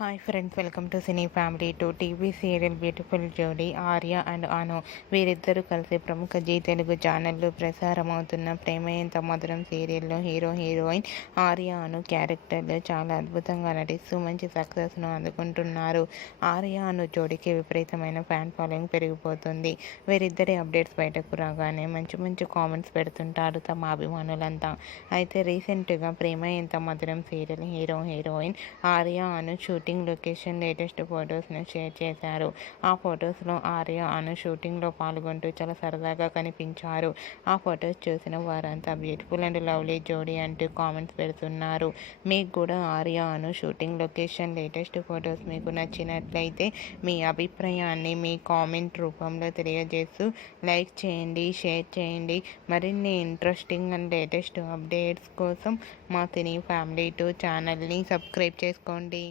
Hi friends, welcome to cine family to TV serial beautiful జోడీ Arya and అను. వీరిద్దరూ కలిసి ప్రముఖ జీ తెలుగు ఛానల్లో ప్రసారమవుతున్న ప్రేమ ఎంత మధురం సీరియల్లో హీరో హీరోయిన్ ఆర్య అను క్యారెక్టర్లు చాలా అద్భుతంగా నటిస్తూ మంచి సక్సెస్ను అందుకుంటున్నారు. ఆర్య అను జోడీకి విపరీతమైన ఫ్యాన్ ఫాలోయింగ్ పెరిగిపోతుంది. వీరిద్దరి అప్డేట్స్ బయటకు రాగానే మంచి మంచి కామెంట్స్ పెడుతుంటారు తమ అభిమానులంతా. అయితే రీసెంట్గా ప్రేమ ఎంత మధురం సీరియల్ హీరో హీరోయిన్ ఆర్య అను షూటింగ్ లొకేషన్ లేటెస్ట్ ఫొటోస్ను షేర్ చేశారు. ఆ ఫొటోస్లో ఆర్య అను షూటింగ్లో పాల్గొంటూ చాలా సరదాగా కనిపించారు. ఆ ఫొటోస్ చూసిన వారంతా బ్యూటిఫుల్ అండ్ లవ్లీ జోడీ అంటూ కామెంట్స్ పెడుతున్నారు. మీకు కూడా ఆర్య అను షూటింగ్ లొకేషన్ లేటెస్ట్ ఫొటోస్ మీకు నచ్చినట్లయితే మీ అభిప్రాయాన్ని మీ కామెంట్ రూపంలో తెలియజేస్తూ లైక్ చేయండి, షేర్ చేయండి. మరిన్ని ఇంట్రెస్టింగ్ అండ్ లేటెస్ట్ అప్డేట్స్ కోసం మా సినీ ఫ్యామిలీ 2 ఛానల్ని సబ్స్క్రైబ్ చేసుకోండి.